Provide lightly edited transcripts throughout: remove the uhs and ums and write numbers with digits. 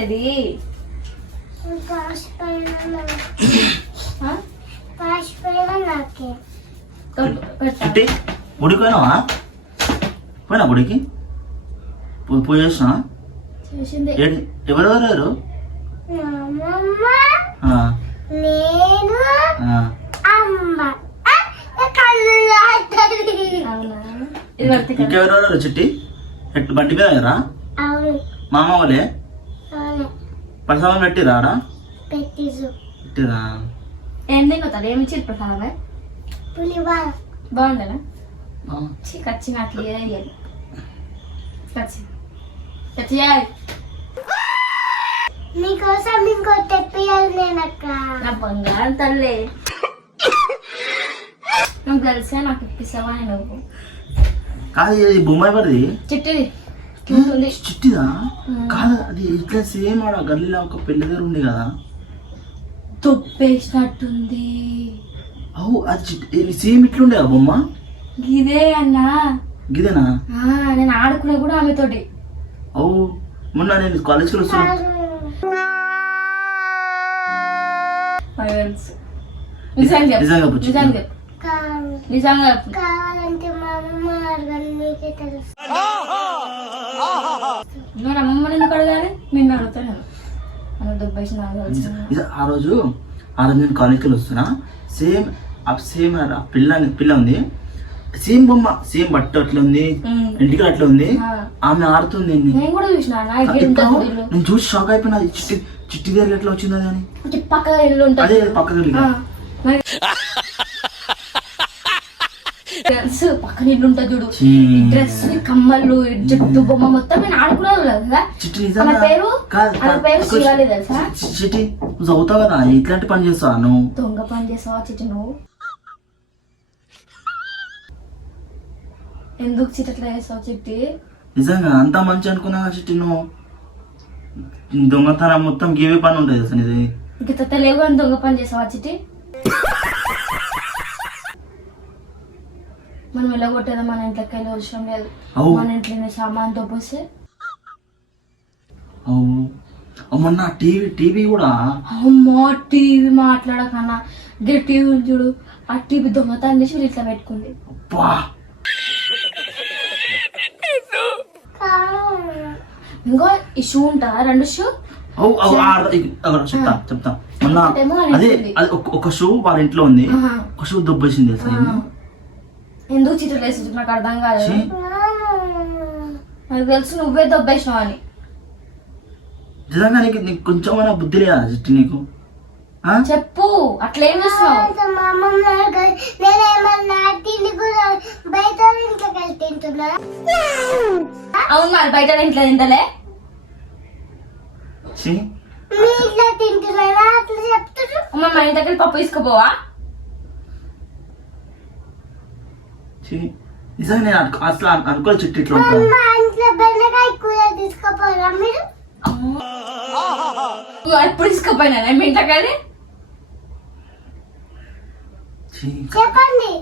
ఏంది అది చిట్టి గుడికి పోయినావా? పోయినా గుడికి? పూజ చేసినా? ఎవరెవరు? ఇంకెవరెవరు చిట్టి? బండి మీద రా మా అమ్మ వాళ్ళే ప్రసాదం పెట్టిరా? పెట్టిరా? ఏం తింటారు? ఏమి ఇచ్చి ప్రసాదమే బాగుండేనా? కచ్చి నాకు నీకోసం ఇంకో తెప్పియాలి నేనక్క. నా బంగారం తల్లి నాకు తెలిసే నాకు ఇప్పిస్తావా? నువ్వు కాదు బొమ్మ ఎవరిది? చిట్టిది. చిట్టిదా? కాదు అది ఇట్లా సేమ్ ఆడ గల్లీలో ఒక పెళ్లి దగ్గర ఉంది కదా, తొప్పేసినట్టుంది. అవు అది సేమ్ ఇట్లుండే ఆ బొమ్మ. గిదే అన్నా. గిదేనా? నేను ఆడుకున్నా కూడా ఆమెతోటి. అవు మొన్న నేను కాలేజ్కి వస్తున్నా. నిజంగా కావాలంటే మా అమ్మ అడగాలి, నీకే తెలుసు. నేను అమ్మమ్మని ఎందుకు అడగాలి? నిన్ను అడుగుతాను. ఆ రోజు నేను కాలేజ్కి వస్తున్నా, సేమ్ పిల్ల ఉంది, సేమ్ బొమ్మ, సేమ్ బట్ట అట్లా ఉంది, ఇంటికి అట్లా ఉంది, ఆమె ఆడుతుంది. నేను చూసి షాక్ అయిపోయినా, చిట్టి దగ్గర ఎట్లా వచ్చింది అది అని. అదే పక్కన పక్కన ఇల్లు ఉంటుంది చూడు, డ్రెస్ కమ్మలు జట్టు బొమ్మ మొత్తం నేను ఆడుకున్నాను కదా. పేరు శివాలి తెలుసా? చిట్టి నువ్వు చదువుతావు కదా, ఇట్లాంటి పని చేస్తావా నువ్వు? దొంగ పని చేస్తావా చిట్టి నువ్వు? ఎందుకు చిట్టి అట్లా చేస్తావు చిట్టి? నిజంగా అంతా మంచి అనుకున్నా చిట్టి, నువ్వు దొంగతనం మొత్తం గివే పని ఉంటుంది అసలు. ఇది ఇంక తెలియదు అని దొంగ పని చేస్తావా చిట్టి? మనం ఎలా కొట్టేదా? మన ఇంట్లోకి వెళ్ళి అవసరం లేదు, మన ఇంట్లోనే సామాన్ తోపొస్తే. మొన్న టీవీ కూడా అమ్మా, టీవీ మాట్లాడకన్నా టీవీ చూడు, ఆ టీవీ దొంగతనం చేసి ఇట్లా పెట్టుకుంది. ఇంకో ఈ షూ ఉంటా, 2 షూ చెప్తా. మొన్న అదే ఒక షూ వాళ్ళ ఇంట్లో ఉంది, ఒక షూ దొబ్బేసింది తెలుసా? ఎందుకు చిత్ర వేసి నాకు అర్థం కాదు. నాకు తెలుసు నువ్వే దొబ్బేసినావు అని. నిజంగా నీకు కొంచెం బుద్ధి లేదా చిట్టి? నీకు చెప్పు, అట్లేం చేస్తున్నావు? అవును మరి బయట ఇంట్లో తింటలే. అమ్మ మన దగ్గర పప్పు తీసుకుపోవా? నిజంగా నేను అసలు అనుకోలే చిట్టి ఇట్లా ఎప్పుడు తీసుకుపోయినా మీ ఇంటికి? చెప్పండి,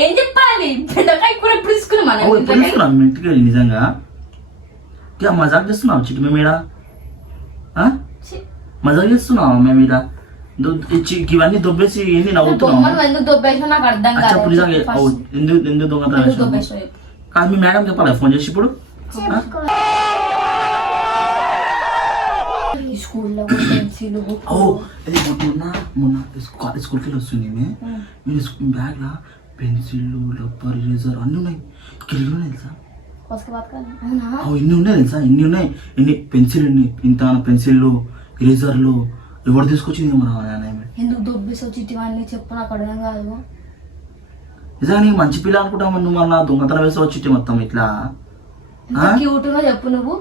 ఏం చెప్పాలి? బెండకాయ కూర ఎప్పుడు తీసుకున్నాం ఇంటికి వెళ్ళి? నిజంగా మజాక్ చేస్తున్నావు చిట్టి మేము ఈడ? మజాక్ చేస్తున్నావు మేము ఈడ? ఇవన్నీ దొబ్బేసి ఏంది నవ్వుతున్నావు? ఎందుకు దొబ్బేసినా నాకు అర్థం కాదు. ఎందుకు దొంగతనం కాదు, మీ మేడం చెప్పాలి ఫోన్ చేసి ఇప్పుడు. మొన్న స్కూల్కి వెళ్ళి వస్తుంది, బ్యాగ్ లా పెన్సిల్, రబ్బర్, ఇరేజర్ అన్నీ ఉన్నాయి. కిలో తెలుసా? ఇన్ని ఉన్నాయి తెలుసా? ఇన్ని ఉన్నాయి. పెన్సిల్ ఇంత పెన్సిళ్ళు, ఇరేజర్లు ఎవరు తీసుకొచ్చింది? ఎందుకు దొబ్బేసి చిట్టి చెప్పు, నాకు అర్థం కాదు. నిజంగా నీకు మంచి పిల్ల అనుకుంటావు నువ్వు, మళ్ళీ దొంగతనం వేసి వచ్చి మొత్తం ఇట్లా క్యూట్గా చెప్పు. నువ్వు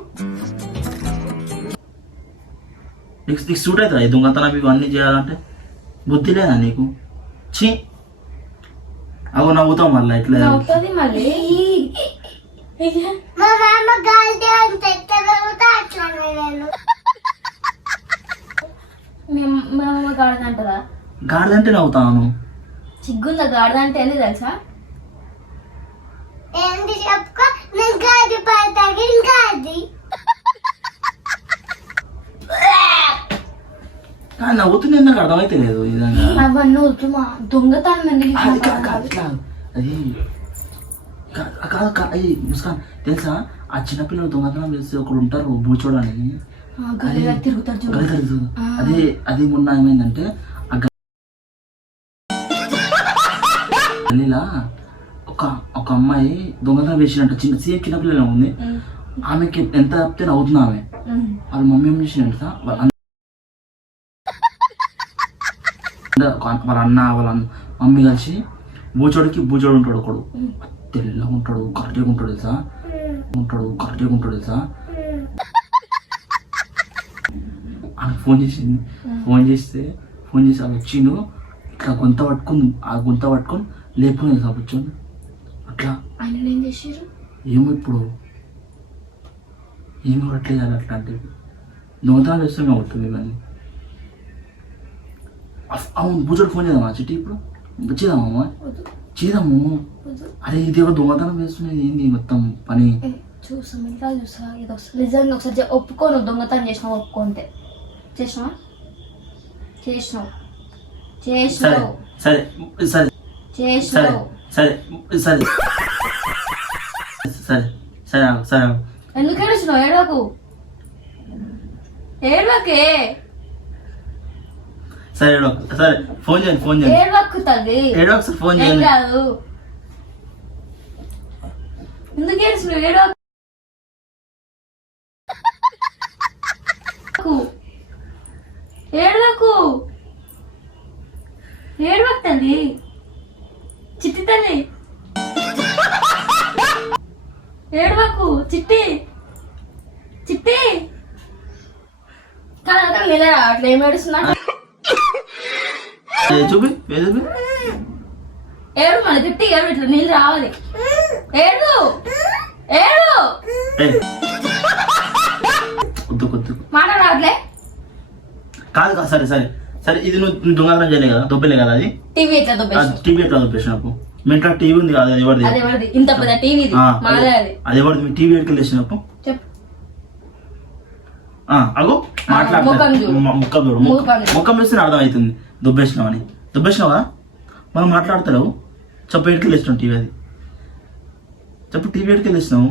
నీకు సూట్ అవుతుందా ఈ దొంగతనం ఇవన్నీ చేయాలంటే? బుద్ధి లేదా నీకు? ఛీ, అవు నవ్వుతావు మళ్ళీ ఇట్లా. మళ్ళీ గాడిదంటదా? గాడిదంటే నవ్వుతాను. సిగ్గుందా గాడిదంటే? ఏంది తెలుసా? నవ్వుతుంది నాకు అర్థమైతే లేదు నిజంగా. అవన్నీ వద్దు మా దొంగతనం ఎందుకు అది చేసినావు? కాదు ఇట్లా అది కాదు ముస్కాన్ తెలుసా ఆ చిన్నపిల్లలు దొంగతనం చేస్తే ఒకడు ఉంటారు బూచోడని గల్లీలో తిరుగుతారు చూడు. అది మొన్న ఏమైందంటే ఆ గల్లీలా ఒక అమ్మాయి దొంగతనం వేసినట్టు చిన్నపిల్లలు ఉంది. ఆమెకి ఎంత తప్పితే నవ్వుతుంది ఆమె. వాళ్ళ మమ్మీ ఏం చేసిందంట వాళ్ళ అన్న వాళ్ళ మమ్మీ కలిసి బూచోడు ఉంటాడు ఒకడు తెల్లగా ఉంటాడు కరెక్ట్గా ఉంటాడు తెలుసా ఆమె ఫోన్ చేసి అది వచ్చిండు ఇట్లా గొంత పట్టుకొని లేపుకుని కూర్చొని అట్లా ఆయన ఏం చేసారు ఏమో ఇప్పుడు ఏమో అట్లే చేయాలి అట్లాంటివి దొంగతనాలు చేస్తే మేము అవుతుంది ఇవన్నీ. అవును బూచోడు ఫోన్ చేద్దామా చిట్టి ఇప్పుడు చేద్దామమ్మా చేద్దాము. అరే ఇదేమో దొంగతనం చేస్తున్నది ఏంది మొత్తం పని చూసా ఇంకా చూసా ఇది నిజంగా ఒకసారి ఒప్పుకోను దొంగతనం చేసినావు ఒప్పుకుంటే చేసినావు సరే సరే చేసినావు సరే సరే సరే సరే సరే ఎందుకు ఏడుస్తున్నావు? ఏడవకే సరే సరే ఫోన్ చేయండి ఏడవకు తల్లి ఒకసారి ఫోన్ ఏం చేయండి. కాదు ఎందుకు ఏడుస్తున్నావు? ఏడవకు తల్లి చిట్టి తల్లి ఏడవకు చిట్టి కానీ లేదా అట్లా ఏం ఏడుస్తున్నా? చూపి ఏడు మన గట్టి ఏడు ఇట్లా నీళ్ళు రావాలి. ఏడు మాట రావట్లే కాదు సరే సరే సరే ఇది నువ్వు దొంగతనం చేయలే కదా దొబ్బలే కదా అది టీవీ ఎట్లా టీవీ ఎట్లా దొబ్బేసినప్పుడు మీ ఇంట్లో టీవీ ఉంది కదా అది ఎవరిది ఇంత పెద్ద టీవీ అది ఎవరిది మీ టీవీ ఎక్కడికి వెళ్ళేసినప్పుడు చెప్పు అగో మాట్లాడతాడు ముఖం వేస్తే అర్థం అవుతుంది దుబ్బేసినావా మనం మాట్లాడతావు చెప్పు ఎక్కడికి వెళ్ళేసినావు టీవీ అది చెప్పు టీవీ ఎక్కడికి వెళ్ళేసినావు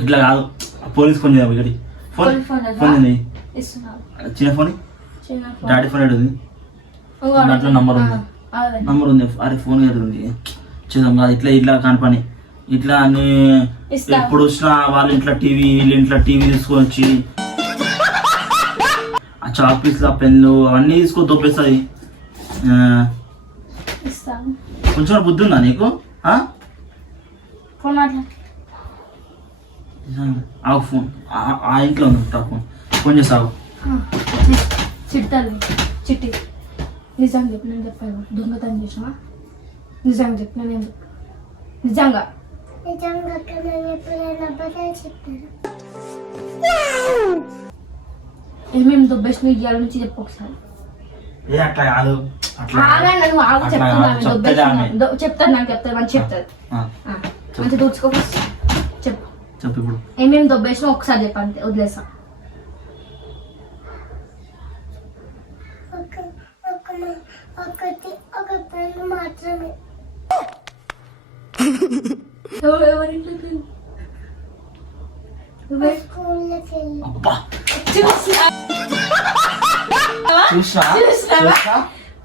ఇట్లా కాదు పోలీస్ ఫోన్ చేయాలి ఇక్కడికి ఫోన్ చిన్న ఫోన్ డాడీ ఫోన్ ఏడు ఉంది దాంట్లో నంబర్ ఉంది అరే ఫోన్ ఏడు ఉంది చేద్దాం కాదు ఇట్లా కానిపని ఇట్లా అని ఎప్పుడు వచ్చినా వాళ్ళ ఇంట్లో టీవీ వీళ్ళ ఇంట్లో టీవీ తీసుకొని వచ్చి ఆ చాక్ పీస్లో పెన్లు అవన్నీ తీసుకొని దొబ్బేస్తుంది. కొంచెం బుద్ధి ఉందా నీకు? ఫోన్ ఆ ఇంట్లో ఉంది ఫోన్ చేసావు చిట్టి నిజంగా చెప్పు నేను చెప్పాను దొంగతనం చేసినా నిజంగా చెప్పు నేను నిజంగా ఏమేమి దొబ్బేసిన ఇయ్యాల నుంచి చెప్పు ఒకసారి. చెప్తాను నాకు చెప్తాను మంచి చెప్తాను మంచి దూచుకో చెప్పు ఇప్పుడు ఏమేమి దొబ్బేసినా ఒకసారి చెప్పు అంతే వదిలేసా. మాత్రమే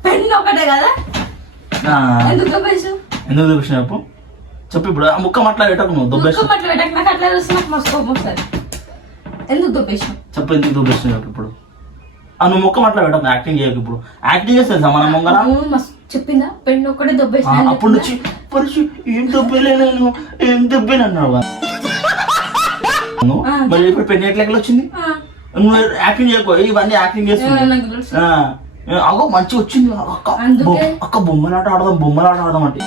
పెన్ను ఒకటే కదా ఎందుకు దొబ్బేసావు? ఎందుకు దొబ్బేసినావు చెప్పు ఇప్పుడు. ఆ ముక్క మాట్లాడేటప్పుడు నువ్వు దొబ్బేసావు నాకు అట్లా చూస్తున్నా మస్తు కోపం వస్తుంది. ఎందుకు దొబ్బేసావు చెప్పు ఎందుకు దొబ్బేసినావు ఇప్పుడు? నువ్వు ముక్క మాట్లాడేటప్పుడు యాక్టింగ్ చేయకు. ఇప్పుడు యాక్టింగ్ చేస్తే మన ముంగల చెప్పిందా పెన్ను ఒకటే దొబ్బేసా అప్పుడు నుంచి పరిచి ఏం దొబ్బేలేను ఏం దొబ్బేను అన్నావు. మరి ఇప్పుడు పెన్ ఎట్లెక్కలు వచ్చింది? నువ్వు యాక్టింగ్ చేయకు ఇవన్నీ యాక్టింగ్ చేస్తున్నా అగో మంచి వచ్చింది అక్క బొమ్మలాట ఆడదాం అంటే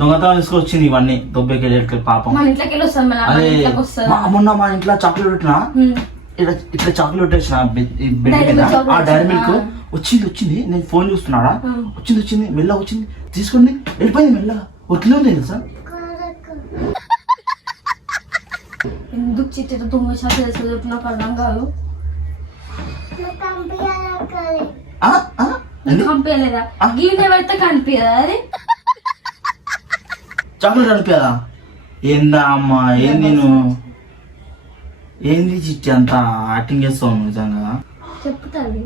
దొంగతనం తీసుకొచ్చింది ఇవన్నీ దొబ్బేకెళ్ళి పాపం. అదే మొన్న మా ఇంట్లో చాక్లెట్ పెట్టినా ఇట్లా చాక్లెట్ పెట్టేసిన ఆ డైరీ మిల్క్ వచ్చింది నేను ఫోన్ చూస్తున్నాడా వచ్చింది మెల్ల వచ్చింది తీసుకుంది వెళ్ళిపోయింది మెల్లగా ఒట్లే ఉంది సార్ ఎందుకు చిట్టి దొంగ చాటు తెలుసు నాకు అర్థం కాదు. నాకు పంపించాలి. ఆ? ఆ? ఏంది? కనిపించలేదా? గీత పెడితే కనిపించదా అది? చాక్లెట్ అనిపించదా? ఏందా అమ్మా ఏంది నువ్వు ఏంది చిట్టి అంత యాక్టింగ్ చేస్తావు నువ్వు నిజంగా? చెప్తాది.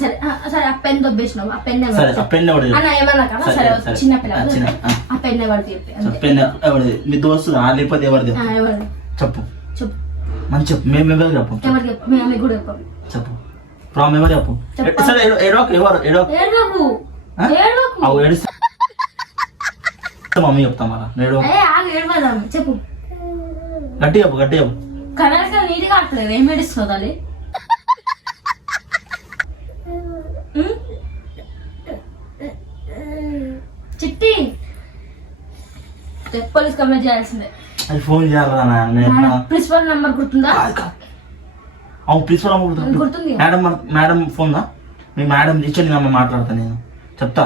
సరే సరే ఆ పెన్ దొబ్బేసినావు. ఆ పెన్ సరే ఆ పెన్ ఎవరు అన్న ఏమన్నా కదా? సరే, సరే సరే. చిన్న పిల్ల ఆ, చిన్న, ఆ. ఆ పెన్ ఎవరిది చెప్పి అంతే. పెన్ ఎవరిది? మీ దోస్తు లేకపోతే ఎవరిది? ఎవరిది చెప్పు చెప్పు. మంచి చెప్పు. మేము ఎవరు చెప్పు ఎవరికి చెప్పు? మీ అమ్మకి కూడా చెప్పు. చెప్పు ప్రామ్ ఎవరు చెప్పు. చెప్పు. సరే ఏడోకు ఎవరు ఏడోకు ఏడవకు ఆ? ఏడవకు. అవు ఏడుస్తా మమ్మీ చెప్తా మళ్ళా నేడు ఆగు ఏడవదాం చెప్పు. గట్టి చెప్పు గట్టి చెప్పు. కలర్గా నీట్గా ఆడలేదు. ఏం ఏడుస్తుంది అది? చిట్టి పోలీస్ కంప్లైంట్ చేయాల్సిందే. అది ఫోన్ చేయాలరా ప్రిన్సిపల్ నెంబర్ గుర్తుందా? అవును ప్రిన్సిపల్ గుర్తుంది. మేడం ఫోన్ దా మీ మేడం ఇచ్చి అమ్మ మాట్లాడతా నేను చెప్తా.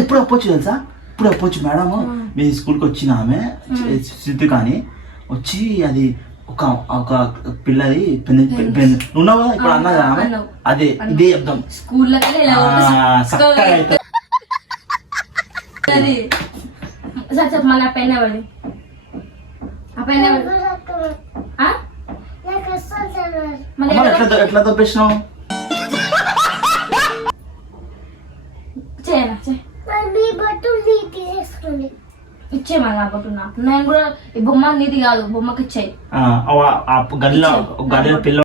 ఎప్పుడు అప్పొచ్చు తెలుసా? ఇప్పుడు అప్పొచ్చు మేడం మీ స్కూల్కి వచ్చిన ఆమె సిద్ధు కానీ వచ్చి అది ఒక ఒక పిల్లది ఉన్నావు కదా ఇప్పుడు అన్నది ఆమె అదే ఇదే చెప్తాం స్కూల్లో చక్కగా అయితే సరే చెప్పు మళ్ళీ ఆ పెన్ ఎవరిది? ఆ పెన్ ఎవరిది? నాకు అస్సలు తెలియదు. మళ్ళీ అమ్మ ఎట్లా దొబ్బేసినావు? చేయనా మరి మీ బట్టు మీ తీసేసుకోండి. ఇచ్చే మళ్ళీ నా పట్టు నాకు. నేను కూడా ఈ బొమ్మ నీది కాదు బొమ్మకి ఇచ్చాయి. గడిలో పిల్ల